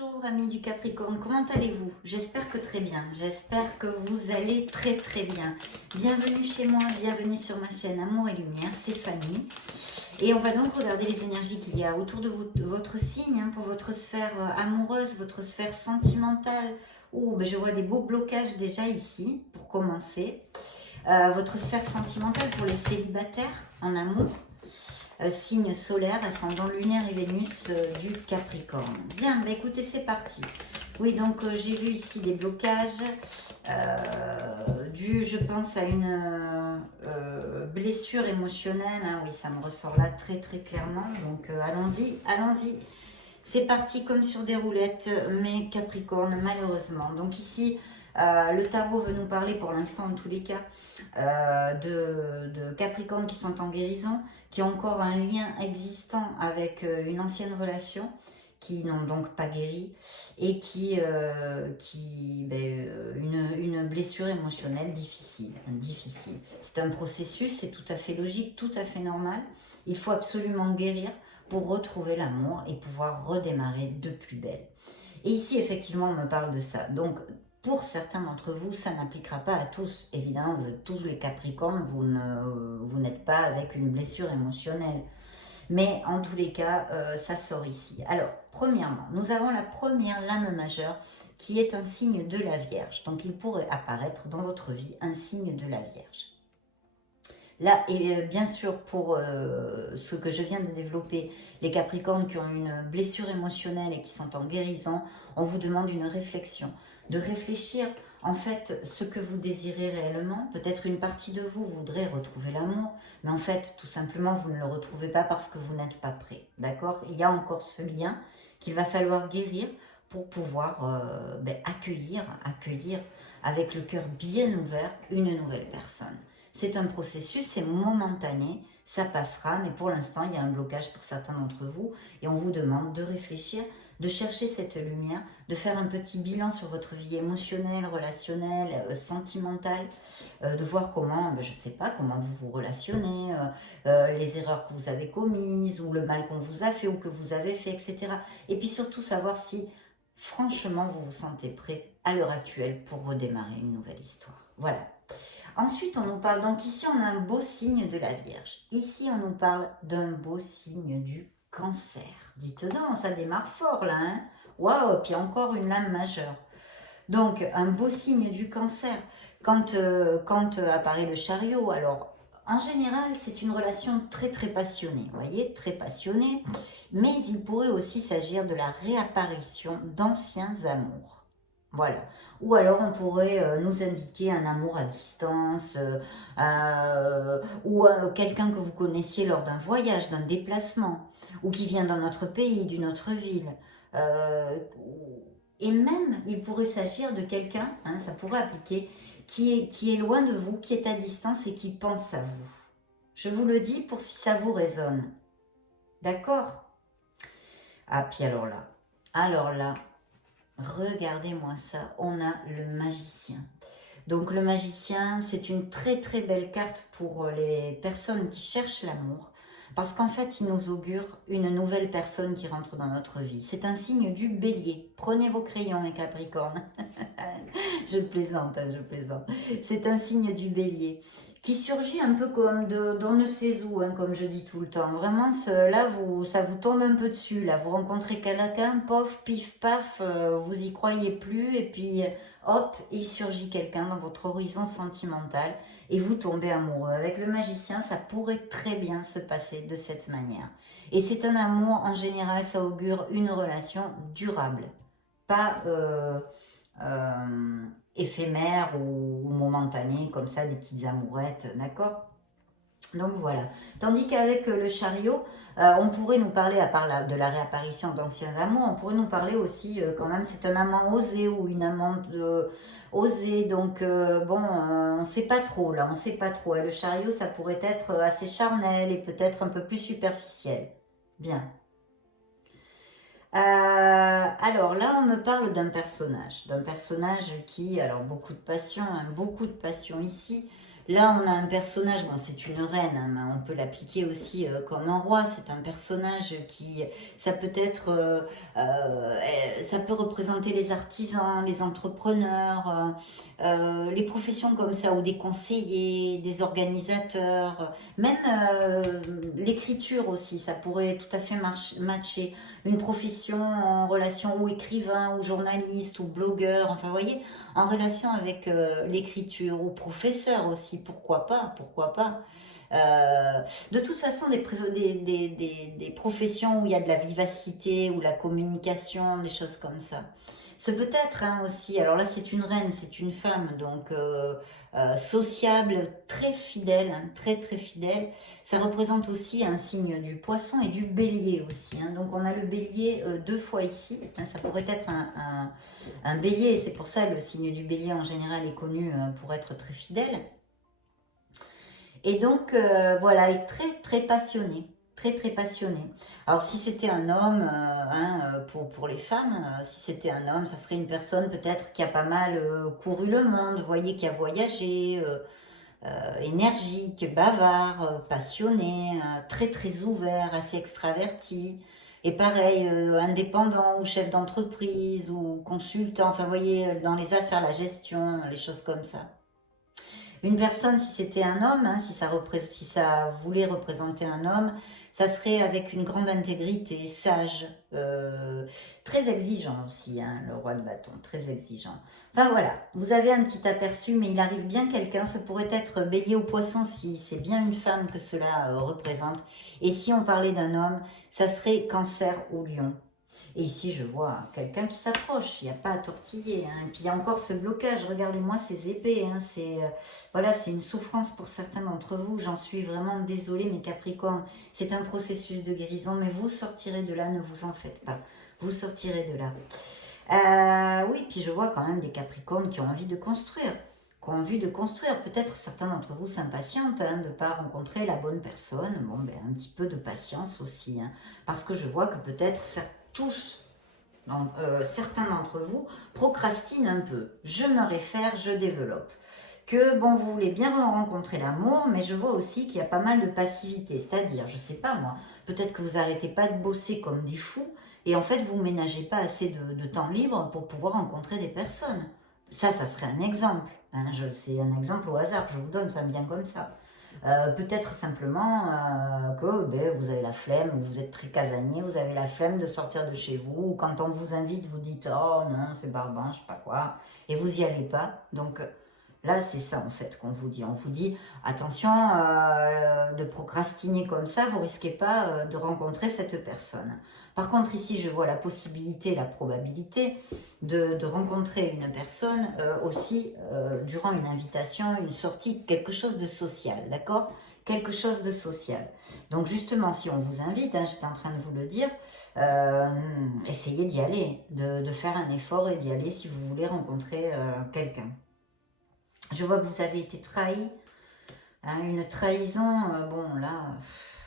Bonjour amis du Capricorne, comment allez-vous? J'espère que très bien, j'espère que vous allez très très bien. Bienvenue chez moi, bienvenue sur ma chaîne Amour et Lumière, c'est Fanny. Et on va donc regarder les énergies qu'il y a autour de votre signe, pour votre sphère amoureuse, votre sphère sentimentale. Oh, ben je vois des beaux blocages déjà ici, pour commencer. Votre sphère sentimentale pour les célibataires en amour. Signe solaire, ascendant lunaire et Vénus du Capricorne. Bien, bah écoutez, c'est parti. Oui, donc j'ai vu ici des blocages dus, je pense, à une blessure émotionnelle. Hein, oui, ça me ressort là très très clairement. Donc allons-y, allons-y. C'est parti comme sur des roulettes, mais Capricorne, malheureusement. Donc ici, le tarot veut nous parler pour l'instant, en tous les cas, de Capricornes qui sont en guérison, qui ont encore un lien existant avec une ancienne relation, qui n'ont donc pas guéri, et une blessure émotionnelle difficile. Difficile. C'est un processus, c'est tout à fait logique, tout à fait normal. Il faut absolument guérir pour retrouver l'amour et pouvoir redémarrer de plus belle. Et ici, effectivement, on me parle de ça. Donc, pour certains d'entre vous, ça n'appliquera pas à tous. Évidemment, vous êtes tous les Capricornes, vous n'êtes pas avec une blessure émotionnelle. Mais en tous les cas, ça sort ici. Alors, premièrement, nous avons la première lame majeure qui est un signe de la Vierge. Donc, il pourrait apparaître dans votre vie un signe de la Vierge. Là, et bien sûr, pour ce que je viens de développer, les Capricornes qui ont une blessure émotionnelle et qui sont en guérison, on vous demande une réflexion. De réfléchir, en fait, ce que vous désirez réellement. Peut-être une partie de vous voudrait retrouver l'amour, mais en fait, tout simplement, vous ne le retrouvez pas parce que vous n'êtes pas prêt. D'accord? Il y a encore ce lien qu'il va falloir guérir pour pouvoir accueillir avec le cœur bien ouvert une nouvelle personne. C'est un processus, c'est momentané, ça passera, mais pour l'instant, il y a un blocage pour certains d'entre vous et on vous demande de réfléchir, de chercher cette lumière, de faire un petit bilan sur votre vie émotionnelle, relationnelle, sentimentale, de voir comment, je ne sais pas, comment vous vous relationnez, les erreurs que vous avez commises ou le mal qu'on vous a fait ou que vous avez fait, etc. Et puis surtout savoir si, franchement, vous vous sentez prêt à l'heure actuelle pour redémarrer une nouvelle histoire. Voilà. Ensuite, on nous parle, donc ici on a un beau signe de la Vierge. Ici, on nous parle d'un beau signe du Cancer. Dites donc, ça démarre fort là, hein? Waouh, puis encore une lame majeure. Donc, un beau signe du Cancer. Quand apparaît le Chariot, alors, en général, c'est une relation très très passionnée, vous voyez, très passionnée, mais il pourrait aussi s'agir de la réapparition d'anciens amours. Voilà. Ou alors on pourrait nous indiquer un amour à distance, ou quelqu'un que vous connaissiez lors d'un voyage, d'un déplacement, ou qui vient d'un autre pays, d'une autre ville. Euh, et même, il pourrait s'agir de quelqu'un, ça pourrait appliquer, qui est loin de vous, qui est à distance et qui pense à vous. Je vous le dis pour si ça vous résonne. D'accord? Ah, puis alors là, regardez-moi ça, on a le magicien. Donc le magicien, c'est une très très belle carte pour les personnes qui cherchent l'amour, parce qu'en fait, il nous augure une nouvelle personne qui rentre dans notre vie. C'est un signe du bélier. Prenez vos crayons, les Capricornes. Je plaisante, je plaisante. C'est un signe du bélier qui surgit un peu comme d'on ne sait où, comme je dis tout le temps. Vraiment, là, ça vous tombe un peu dessus. Là, vous rencontrez quelqu'un, pof, pif, paf, vous y croyez plus, et puis hop, il surgit quelqu'un dans votre horizon sentimental et vous tombez amoureux. Avec le magicien, ça pourrait très bien se passer de cette manière. Et c'est un amour, en général, ça augure une relation durable. Pas éphémère ou momentanée, comme ça, des petites amourettes, d'accord? Donc voilà. Tandis qu'avec le chariot, on pourrait nous parler, à part de la réapparition d'anciens amours, on pourrait nous parler aussi, quand même, c'est un amant osé ou une amante osée. Donc on ne sait pas trop là, on ne sait pas trop. Et le chariot, ça pourrait être assez charnel et peut-être un peu plus superficiel. Bien. Alors là, on me parle d'un personnage qui, alors beaucoup de passion ici, Là, on a un personnage, bon, c'est une reine, hein, mais on peut l'appliquer aussi comme un roi. C'est un personnage qui, ça peut être, ça peut représenter les artisans, les entrepreneurs, les professions comme ça, ou des conseillers, des organisateurs, même l'écriture aussi, ça pourrait tout à fait matcher. Une profession en relation ou écrivain, ou journaliste, ou blogueur, enfin, vous voyez, en relation avec l'écriture, ou professeur aussi, pourquoi pas, pourquoi pas. De toute façon, des professions où il y a de la vivacité, ou la communication, des choses comme ça. C'est peut-être hein, aussi, alors là c'est une reine, c'est une femme, donc sociable, très fidèle, hein, très très fidèle. Ça représente aussi un signe du poisson et du bélier aussi. Hein. Donc on a le bélier deux fois ici, hein, ça pourrait être un bélier, et c'est pour ça le signe du bélier en général est connu pour être très fidèle. Et donc, voilà, elle est très, très passionnée. Très, très passionnée. Alors, si c'était un homme, pour les femmes, si c'était un homme, ça serait une personne peut-être qui a pas mal couru le monde, vous voyez, qui a voyagé, énergique, bavard, passionné, très, très ouvert, assez extraverti. Et pareil, indépendant ou chef d'entreprise ou consultant, enfin, vous voyez, dans les affaires, la gestion, les choses comme ça. Une personne, si c'était un homme, hein, si ça voulait représenter un homme, ça serait avec une grande intégrité, sage, très exigeant aussi, hein, le roi de bâton, très exigeant. Enfin voilà, vous avez un petit aperçu, mais il arrive bien quelqu'un, ça pourrait être bélier ou poisson si c'est bien une femme que cela représente. Et si on parlait d'un homme, ça serait cancer ou lion. Et ici, je vois quelqu'un qui s'approche, il n'y a pas à tortiller. Hein. Et puis, il y a encore ce blocage, regardez-moi ces épées. Hein. Voilà, c'est une souffrance pour certains d'entre vous. J'en suis vraiment désolée, mes Capricornes. C'est un processus de guérison, mais vous sortirez de là, ne vous en faites pas. Vous sortirez de là. Oui, puis je vois quand même des Capricornes qui ont envie de construire. Qui ont envie de construire. Peut-être certains d'entre vous s'impatientent hein, de ne pas rencontrer la bonne personne. Bon, ben, un petit peu de patience aussi. Hein. Parce que je vois que peut-être tous, certains d'entre vous, procrastinent un peu. Je me réfère, je développe. Que bon, vous voulez bien rencontrer l'amour, mais je vois aussi qu'il y a pas mal de passivité. C'est-à-dire, je sais pas moi, peut-être que vous n'arrêtez pas de bosser comme des fous, et en fait, vous ménagez pas assez de temps libre pour pouvoir rencontrer des personnes. Ça serait un exemple. Hein, c'est un exemple au hasard que je vous donne, ça me vient comme ça. Peut-être simplement que ben, vous avez la flemme, vous êtes très casanier, vous avez la flemme de sortir de chez vous, ou quand on vous invite, vous dites oh non, c'est barbant, je sais pas quoi, et vous n'y allez pas. Donc là, c'est ça en fait qu'on vous dit. On vous dit attention de procrastiner comme ça, vous risquez pas de rencontrer cette personne. Par contre, ici, je vois la possibilité, la probabilité de rencontrer une personne aussi durant une invitation, une sortie, quelque chose de social, d'accord? Quelque chose de social. Donc justement, si on vous invite, hein, j'étais en train de vous le dire, essayez d'y aller, de faire un effort et d'y aller si vous voulez rencontrer quelqu'un. Je vois que vous avez été trahi, hein, une trahison, bon là...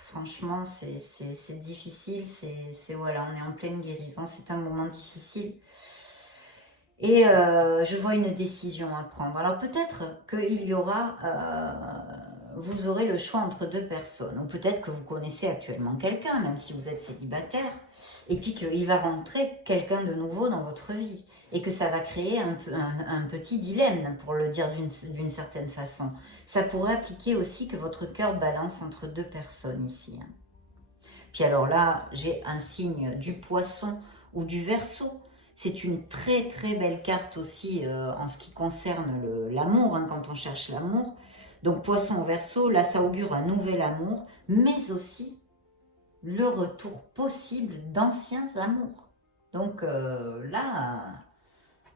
Franchement, c'est difficile, voilà, on est en pleine guérison, c'est un moment difficile. Et je vois une décision à prendre. Alors peut-être qu'il y aura, vous aurez le choix entre deux personnes. Ou peut-être que vous connaissez actuellement quelqu'un, même si vous êtes célibataire, et puis qu'il va rentrer quelqu'un de nouveau dans votre vie. Et que ça va créer un petit dilemme, pour le dire d'une certaine façon. Ça pourrait appliquer aussi que votre cœur balance entre deux personnes ici. Puis alors là, j'ai un signe du poisson ou du verseau. C'est une très très belle carte aussi en ce qui concerne l'amour, hein, quand on cherche l'amour. Donc poisson au verseau, là ça augure un nouvel amour, mais aussi le retour possible d'anciens amours. Donc là...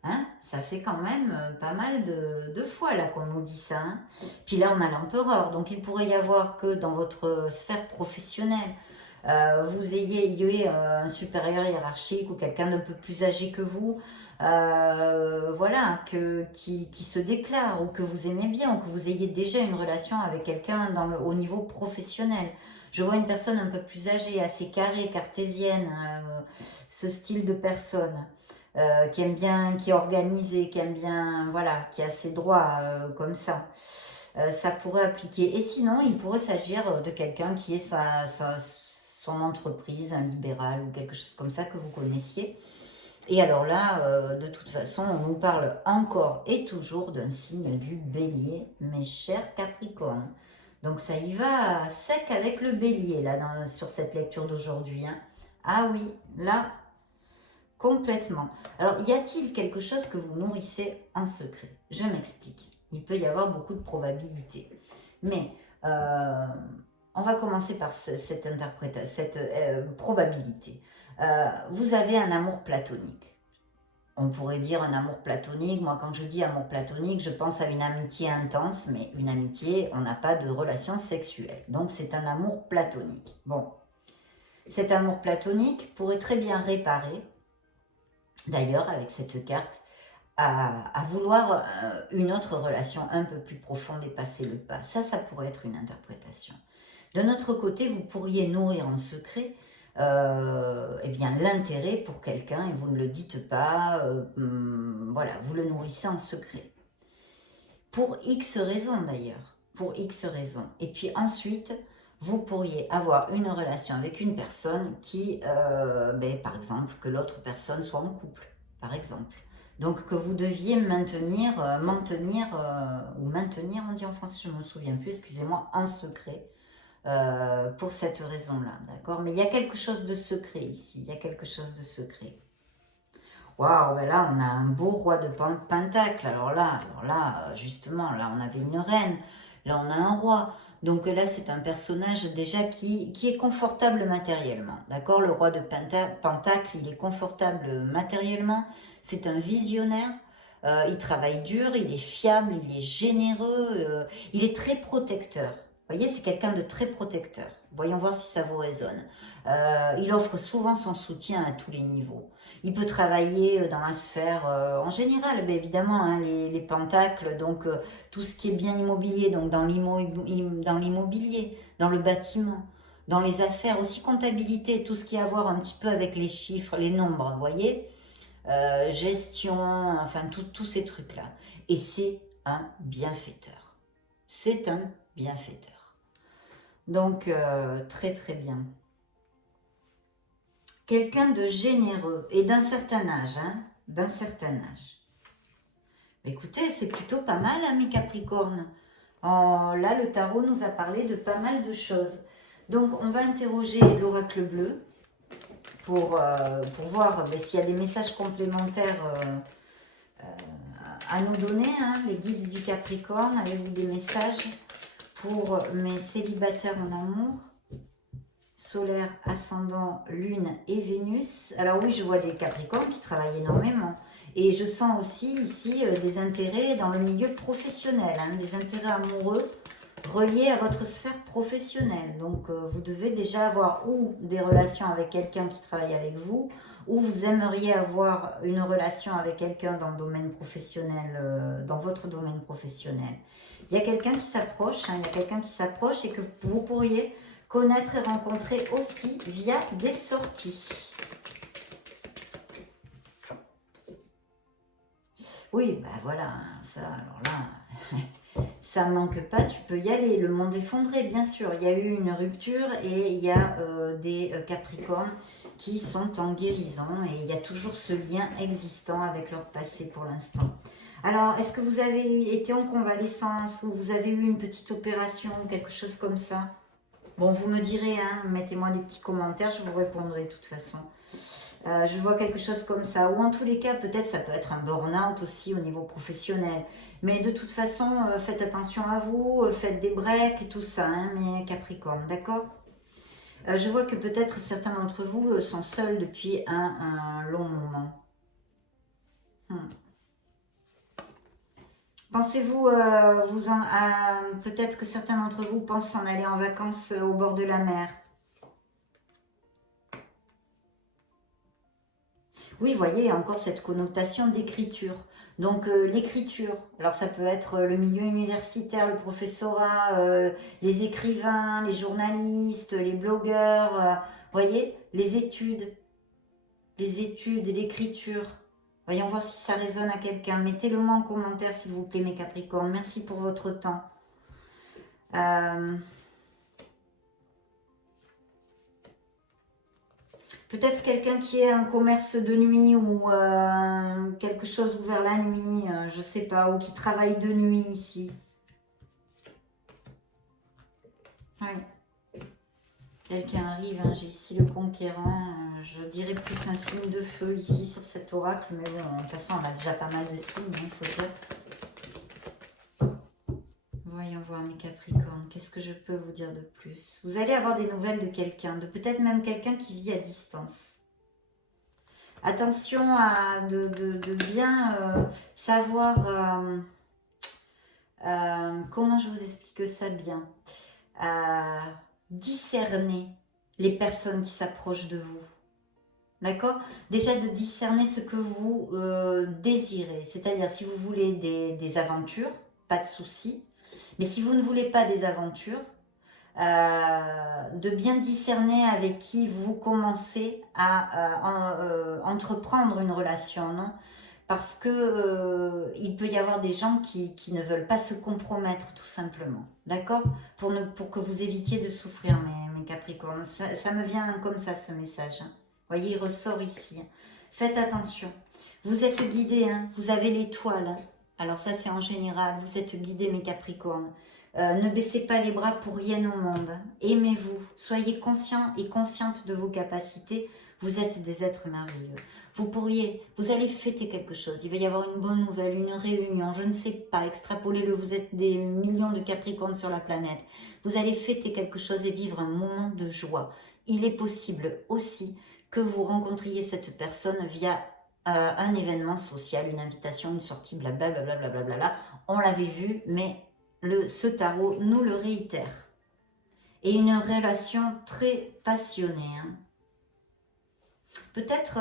Hein, ça fait quand même pas mal de fois là qu'on nous dit ça. Hein. Puis là, on a l'empereur. Donc, il pourrait y avoir que dans votre sphère professionnelle, vous ayez un supérieur hiérarchique ou quelqu'un d'un peu plus âgé que vous, voilà, qui se déclare ou que vous aimez bien ou que vous ayez déjà une relation avec quelqu'un au niveau professionnel. Je vois une personne un peu plus âgée, assez carrée, cartésienne, ce style de personne. Qui aime bien, qui est organisé, qui aime bien, voilà, qui a ses droits comme ça. Ça pourrait appliquer. Et sinon, il pourrait s'agir de quelqu'un qui est son entreprise, un libéral ou quelque chose comme ça que vous connaissiez. Et alors là, de toute façon, on nous parle encore et toujours d'un signe du bélier, mes chers Capricornes. Donc ça y va sec avec le bélier, là, sur cette lecture d'aujourd'hui. Hein. Ah oui, là, complètement. Alors, y a-t-il quelque chose que vous nourrissez en secret? Je m'explique. Il peut y avoir beaucoup de probabilités. Mais on va commencer par cette probabilité. Vous avez un amour platonique. On pourrait dire un amour platonique. Moi, quand je dis amour platonique, je pense à une amitié intense, mais une amitié, on n'a pas de relation sexuelle. Donc, c'est un amour platonique. Bon, cet amour platonique pourrait très bien réparer, d'ailleurs, avec cette carte, à vouloir une autre relation un peu plus profonde et passer le pas. Ça pourrait être une interprétation. De notre côté, vous pourriez nourrir en secret eh bien l'intérêt pour quelqu'un et vous ne le dites pas, voilà, vous le nourrissez en secret. Pour X raisons d'ailleurs, pour X raisons. Et puis ensuite, vous pourriez avoir une relation avec une personne qui, par exemple, que l'autre personne soit en couple, par exemple. Donc que vous deviez maintenir, on dit en français, je ne me souviens plus, excusez-moi, en secret. Pour cette raison-là, d'accord? Mais il y a quelque chose de secret ici, il y a quelque chose de secret. Waouh, ben là, on a un beau roi de pentacle. Alors là, justement, là, on avait une reine, là, on a un roi. Donc là, c'est un personnage déjà qui est confortable matériellement, d'accord? Le roi de pentacle, il est confortable matériellement, c'est un visionnaire. Il travaille dur, il est fiable, il est généreux, il est très protecteur. Vous voyez, c'est quelqu'un de très protecteur. Voyons voir si ça vous résonne. Il offre souvent son soutien à tous les niveaux. Il peut travailler dans la sphère en général, mais évidemment, hein, les pentacles, donc tout ce qui est bien immobilier, donc dans l'immobilier, dans le bâtiment, dans les affaires, aussi comptabilité, tout ce qui a à voir un petit peu avec les chiffres, les nombres, vous voyez, gestion, enfin tous ces trucs-là. Et c'est un bienfaiteur. C'est un bienfaiteur. Donc, très très bien. Quelqu'un de généreux et d'un certain âge, hein, d'un certain âge. Écoutez, c'est plutôt pas mal, hein, mes Capricornes. Là, le tarot nous a parlé de pas mal de choses. Donc, on va interroger l'oracle bleu pour voir s'il y a des messages complémentaires à nous donner. Hein, les guides du Capricorne, avez-vous des messages pour mes célibataires en amour? Solaire, ascendant, lune et Vénus. Alors oui, je vois des Capricornes qui travaillent énormément. Et je sens aussi ici des intérêts dans le milieu professionnel, hein, des intérêts amoureux reliés à votre sphère professionnelle. Donc vous devez déjà avoir ou des relations avec quelqu'un qui travaille avec vous, ou vous aimeriez avoir une relation avec quelqu'un dans le domaine professionnel, dans votre domaine professionnel. Il y a quelqu'un qui s'approche, hein, il y a quelqu'un qui s'approche et que vous pourriez connaître et rencontrer aussi via des sorties. Oui, ben voilà, ça, alors là, ça manque pas, tu peux y aller. Le monde effondré, bien sûr. Il y a eu une rupture et il y a des Capricornes qui sont en guérison et il y a toujours ce lien existant avec leur passé pour l'instant. Alors, est-ce que vous avez été en convalescence ou vous avez eu une petite opération ou quelque chose comme ça? Bon, vous me direz, hein, mettez-moi des petits commentaires, je vous répondrai de toute façon. Je vois quelque chose comme ça. Ou en tous les cas, peut-être ça peut être un burn-out aussi au niveau professionnel. Mais de toute façon, faites attention à vous, faites des breaks et tout ça, hein, mes Capricornes, d'accord? Je vois que peut-être certains d'entre vous sont seuls depuis un long moment. Pensez-vous, peut-être que certains d'entre vous pensent en aller en vacances au bord de la mer. Oui, vous voyez, encore cette connotation d'écriture. Donc l'écriture, alors ça peut être le milieu universitaire, le professorat, les écrivains, les journalistes, les blogueurs, vous voyez, les études, l'écriture. Voyons voir si ça résonne à quelqu'un. Mettez-le moi en commentaire s'il vous plaît mes Capricornes. Merci pour votre temps. Peut-être quelqu'un qui a un commerce de nuit ou quelque chose ouvert la nuit, je sais pas, ou qui travaille de nuit ici. Oui. Quelqu'un arrive, hein, j'ai ici le conquérant, je dirais plus un signe de feu ici sur cet oracle, mais bon, de toute façon on a déjà pas mal de signes, il faut dire. Voyons voir mes Capricornes, qu'est-ce que je peux vous dire de plus? Vous allez avoir des nouvelles de quelqu'un, de peut-être même quelqu'un qui vit à distance. Attention à de bien savoir comment je vous explique ça bien. Discerner les personnes qui s'approchent de vous. D'accord? Déjà de discerner ce que vous désirez. C'est-à-dire si vous voulez des aventures, pas de souci. Mais si vous ne voulez pas des aventures, de bien discerner avec qui vous commencez à entreprendre une relation, non? Parce que il peut y avoir des gens qui ne veulent pas se compromettre tout simplement, d'accord? Pour que vous évitiez de souffrir, mes Capricornes. Ça me vient comme ça, ce message. Hein. Vous voyez, il ressort ici. Hein. Faites attention. Vous êtes guidés, hein. Vous avez l'étoile. Hein. Alors ça, c'est en général. Vous êtes guidés, mes Capricornes. Ne baissez pas les bras pour rien au monde. Aimez-vous. Soyez conscients et conscientes de vos capacités. Vous êtes des êtres merveilleux. Vous allez fêter quelque chose. Il va y avoir une bonne nouvelle, une réunion, je ne sais pas, extrapolez-le, vous êtes des millions de Capricornes sur la planète. Vous allez fêter quelque chose et vivre un moment de joie. Il est possible aussi que vous rencontriez cette personne via un événement social, une invitation, une sortie, blablabla. Blablabla. On l'avait vu, mais ce tarot nous le réitère. Et une relation très passionnée. Hein. Peut-être,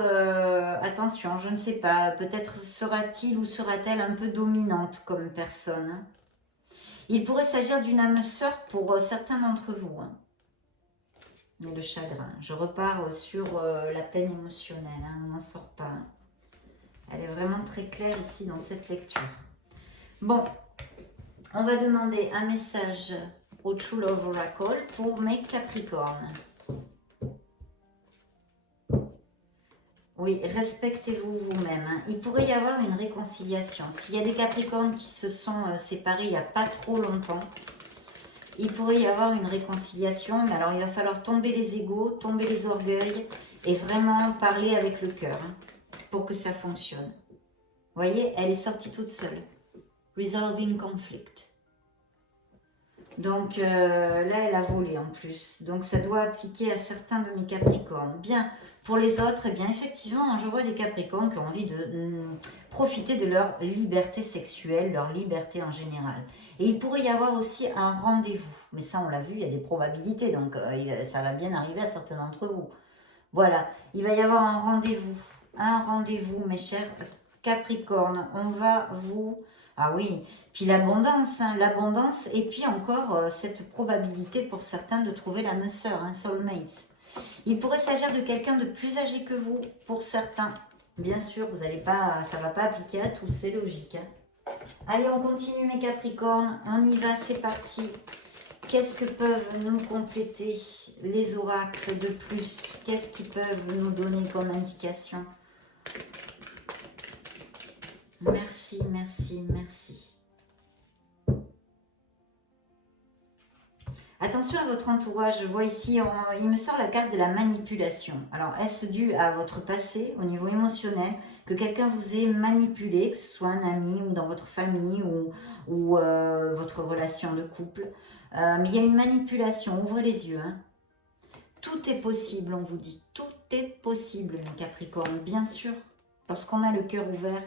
attention, je ne sais pas, peut-être sera-t-il ou sera-t-elle un peu dominante comme personne. Hein. Il pourrait s'agir d'une âme sœur pour certains d'entre vous. Hein. Mais le chagrin, je repars sur la peine émotionnelle, hein, on n'en sort pas. Hein. Elle est vraiment très claire ici dans cette lecture. Bon, on va demander un message au True Love Oracle pour mes Capricornes. Oui, respectez-vous vous-même. Hein. Il pourrait y avoir une réconciliation. S'il y a des Capricornes qui se sont séparés il n'y a pas trop longtemps, il pourrait y avoir une réconciliation. Mais alors, il va falloir tomber les égos, tomber les orgueils et vraiment parler avec le cœur hein, pour que ça fonctionne. Vous voyez, elle est sortie toute seule. Resolving conflict. Donc là, elle a volé en plus. Donc ça doit appliquer à certains de mes Capricornes. Bien, pour les autres, eh bien effectivement, je vois des Capricornes qui ont envie de profiter de leur liberté sexuelle, leur liberté en général. Et il pourrait y avoir aussi un rendez-vous. Mais ça, on l'a vu, il y a des probabilités. Donc ça va bien arriver à certains d'entre vous. Voilà, il va y avoir un rendez-vous. Un rendez-vous, mes chers Capricornes. On va vous... Ah oui, puis l'abondance, hein, l'abondance, et puis encore cette probabilité pour certains de trouver l'âme sœur, hein, soulmates. Il pourrait s'agir de quelqu'un de plus âgé que vous, pour certains. Bien sûr, vous allez pas, ça ne va pas appliquer à tous, c'est logique. Hein. Allez, on continue mes Capricornes, on y va, c'est parti. Qu'est-ce que peuvent nous compléter les oracles de plus? Qu'est-ce qu'ils peuvent nous donner comme indication? Merci, merci, merci. Attention à votre entourage. Je vois ici, il me sort la carte de la manipulation. Alors, est-ce dû à votre passé, au niveau émotionnel, que quelqu'un vous ait manipulé, que ce soit un ami ou dans votre famille ou votre relation de couple. Mais il y a une manipulation. Ouvrez les yeux. Hein. Tout est possible, on vous dit. Tout est possible, mes Capricornes. Bien sûr, lorsqu'on a le cœur ouvert,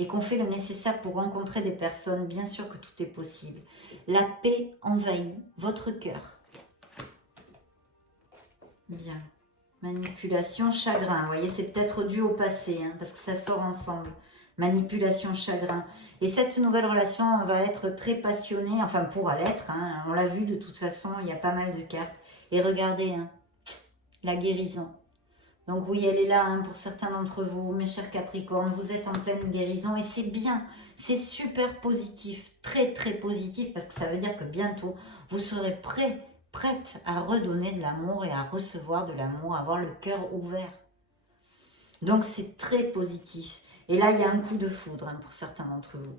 et qu'on fait le nécessaire pour rencontrer des personnes, bien sûr que tout est possible. La paix envahit votre cœur. Bien. Manipulation, chagrin. Vous voyez, c'est peut-être dû au passé, hein, parce que ça sort ensemble. Manipulation, chagrin. Et cette nouvelle relation va être très passionnée, enfin pourra l'être, hein, on l'a vu de toute façon, il y a pas mal de cartes. Et regardez, hein, la guérison. Donc oui, elle est là hein, pour certains d'entre vous, mes chers Capricornes, vous êtes en pleine guérison et c'est bien. C'est super positif, très très positif, parce que ça veut dire que bientôt, vous serez prête à redonner de l'amour et à recevoir de l'amour, à avoir le cœur ouvert. Donc c'est très positif. Et là, il y a un coup de foudre hein, pour certains d'entre vous.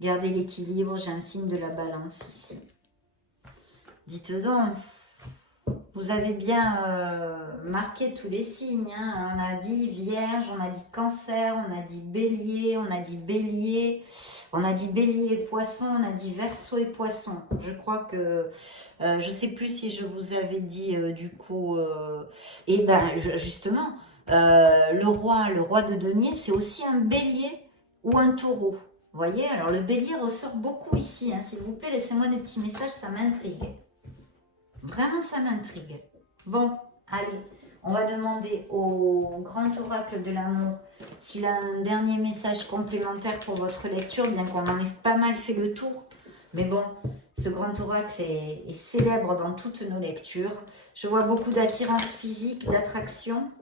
Gardez l'équilibre, j'ai un signe de la balance ici. Dites donc, vous avez bien marqué tous les signes. Hein. On a dit Vierge, on a dit Cancer, on a dit Bélier, on a dit Bélier, on a dit Bélier et Poisson, on a dit Verseau et Poisson. Je crois que, je ne sais plus si je vous avais dit du coup, et ben justement, le roi de denier, c'est aussi un Bélier ou un Taureau. Vous voyez, alors le Bélier ressort beaucoup ici. Hein. S'il vous plaît, laissez-moi des petits messages, ça m'intrigue. Vraiment, ça m'intrigue. Bon, allez, on va demander au grand oracle de l'amour s'il a un dernier message complémentaire pour votre lecture, bien qu'on en ait pas mal fait le tour. Mais bon, ce grand oracle est célèbre dans toutes nos lectures. Je vois beaucoup d'attirance physique, d'attraction.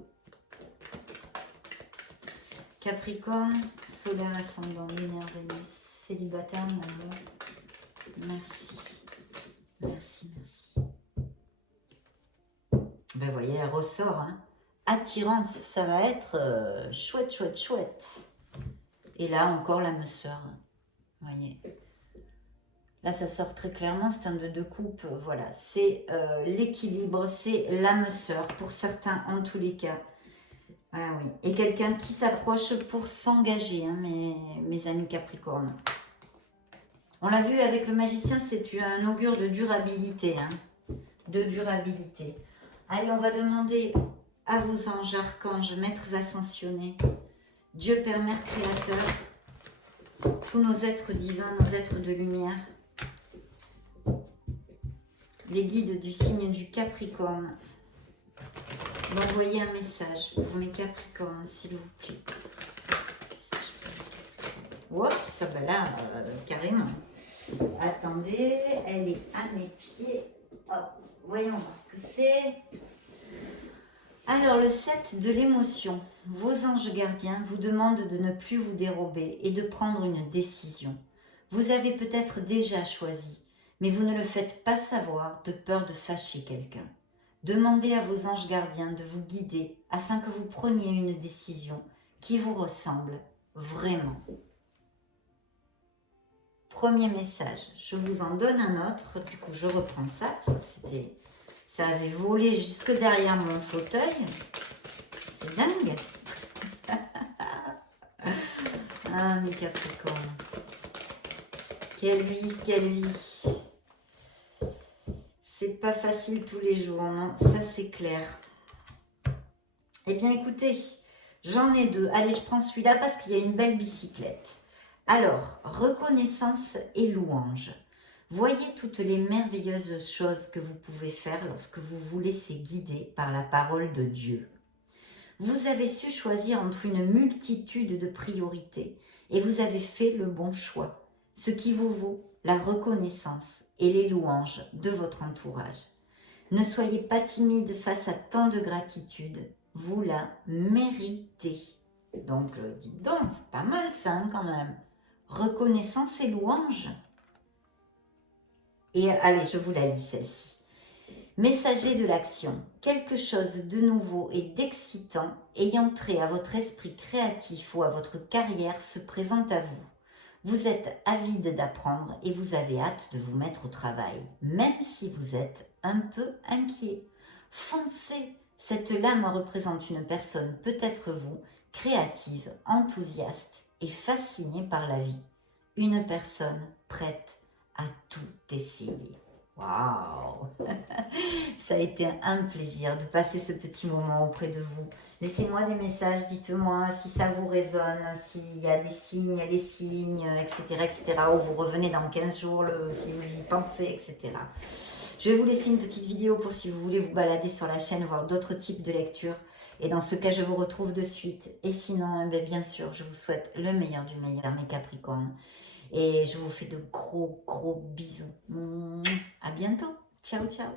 Capricorne, solaire, ascendant, lunaire, Vénus, célibataire, mon amour. Merci. Merci, merci. Ben vous voyez, elle ressort. Hein. Attirance, ça va être chouette, chouette, chouette. Et là, encore l'âme sœur. Vous voyez. Là, ça sort très clairement, c'est un 2 de coupe. Voilà, c'est l'équilibre, c'est l'âme sœur, pour certains en tous les cas. Ah oui, et quelqu'un qui s'approche pour s'engager, hein, mes amis Capricorne. On l'a vu avec le magicien, c'est un augure de durabilité. Hein, de durabilité. Allez, on va demander à vos anges, archanges, maîtres ascensionnés, Dieu Père, Mère Créateur, tous nos êtres divins, nos êtres de lumière, les guides du signe du Capricorne, d'envoyer un message pour mes Capricornes, s'il vous plaît. Oups, ben là, carrément. Attendez, elle est à mes pieds. Hop, voyons voir ce que c'est. Alors, le 7 de l'émotion. Vos anges gardiens vous demandent de ne plus vous dérober et de prendre une décision. Vous avez peut-être déjà choisi, mais vous ne le faites pas savoir de peur de fâcher quelqu'un. Demandez à vos anges gardiens de vous guider afin que vous preniez une décision qui vous ressemble vraiment. Premier message, je vous en donne un autre, du coup je reprends ça, ça avait volé jusque derrière mon fauteuil, c'est dingue. Ah mes Capricornes, quelle vie. C'est pas facile tous les jours, non, ça c'est clair. Eh bien écoutez, j'en ai deux, allez je prends celui-là parce qu'il y a une belle bicyclette. Alors, reconnaissance et louange. Voyez toutes les merveilleuses choses que vous pouvez faire lorsque vous vous laissez guider par la parole de Dieu. Vous avez su choisir entre une multitude de priorités et vous avez fait le bon choix, ce qui vous vaut la reconnaissance et les louanges de votre entourage. Ne soyez pas timide face à tant de gratitude, vous la méritez. Donc, dites donc, c'est pas mal ça hein, quand même. Reconnaissance et louange. Et allez, je vous la lis celle-ci. Messager de l'action, quelque chose de nouveau et d'excitant ayant trait à votre esprit créatif ou à votre carrière se présente à vous. Vous êtes avide d'apprendre et vous avez hâte de vous mettre au travail, même si vous êtes un peu inquiet. Foncez, cette lame représente une personne, peut-être vous, créative, enthousiaste et fascinée par la vie. Une personne prête à tout essayer. Waouh! Ça a été un plaisir de passer ce petit moment auprès de vous. Laissez-moi des messages, dites-moi si ça vous résonne, s'il y a des signes, les signes, etc., ou vous revenez dans 15 jours, si vous y pensez, etc. Je vais vous laisser une petite vidéo pour si vous voulez vous balader sur la chaîne, voir d'autres types de lectures. Et dans ce cas, je vous retrouve de suite. Et sinon, bien sûr, je vous souhaite le meilleur du meilleur, mes Capricornes. Et je vous fais de gros bisous. À bientôt. Ciao, ciao.